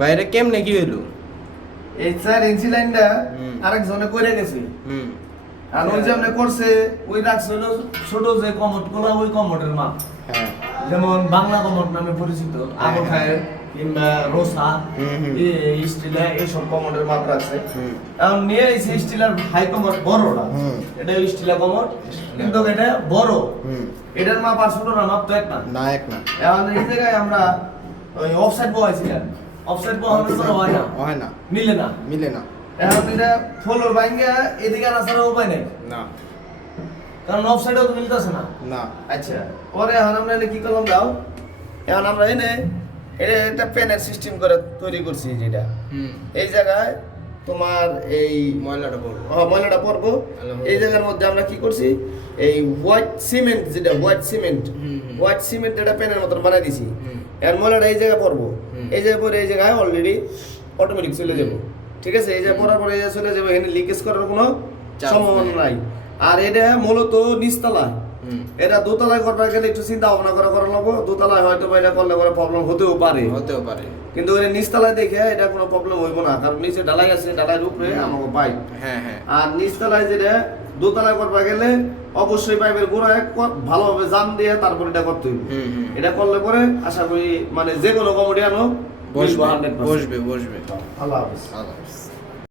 বাইরে কেমনে কি হইলো? এই 4 ইঞ্চি লাইনটা আরেকজনে কইরা গেছে। আর ওই যে আমরা করছে ওই রাখছিল ছোট যে কমোড গুলো ওই কমোডের মাপ। হ্যাঁ। যেমন বাংলা কমোড নামে পরিচিত আবু খায়ের কিংবা রোসা এই স্টিলে এইসব কমোডের মাপ রাখছে। এখন নিয়ে এই স্টিলের হাই কমোড বড়টা। এটা স্টিলের কমোড কিন্তু এটা বড়। এটার মাপ আর ছোটর মাপ তো এক না। না এক না। এখন এই জায়গায় আমরা ওই অফসাইড বসাইছিলাম। অফসাইড বসানোর পর হয় না। মিলে না। মিলে না। এখন এটা ফলোর ভাঙ্গা এদিকে আনা ছাড়া উপায় নেই। না। কারণ অফসাইডও তো মিলতেছে না। না। আচ্ছা পরে এখন আমরা কি করলাম দাও, এখন আমরা এনে এটা প্যানের সিস্টেম করে তৈরি করছি যেটা এই জায়গায় তোমার এই ময়লাটা পড়বো। ময়লাটা পড়বো এই জায়গার মধ্যে আমরা কি করছি এই হোয়াইট সিমেন্ট যেটা হোয়াইট সিমেন্ট এটা প্যানের মতন বানাই দিছি। এর ময়লাটা এই জায়গায় পড়বো, এই জায়গায় পরে এই জায়গায় অলরেডি অটোমেটিক চলে যাবো। ঠিক আছে, এই জায়গায় পড়ার পরে এই জায়গায় চলে যাবো, এখানে লিকেজ করার কোনো সম্ভাবনা নাই। আর এটা মূলত নিচতলায়, এটা দোতলায় করবার গেলে একটু চিন্তা ভাবনা করা লাগবো। দোতলায় হয়তো এটা করলে পরে প্রবলেম হতেও পারে, কিন্তু ওই নিচতলায় দেখে এটা কোনো প্রবলেম হইব না, কারণ নিচে ঢালাই আছে, ঢালাইয়ের উপরে আমাকে পাইপ। আর নিচতলায় যেটা দোতলায় করবার গেলে অবশ্যই পাইপের গোড়ায় ভালোভাবে জাম দিয়ে তারপর এটা করতে হইব। এটা করলে পরে আশা করি মানে যে কোনো কমেডি আনো বসবে। বসবে। আল্লাহ হাফেজ। আল্লাহ হাফেজ।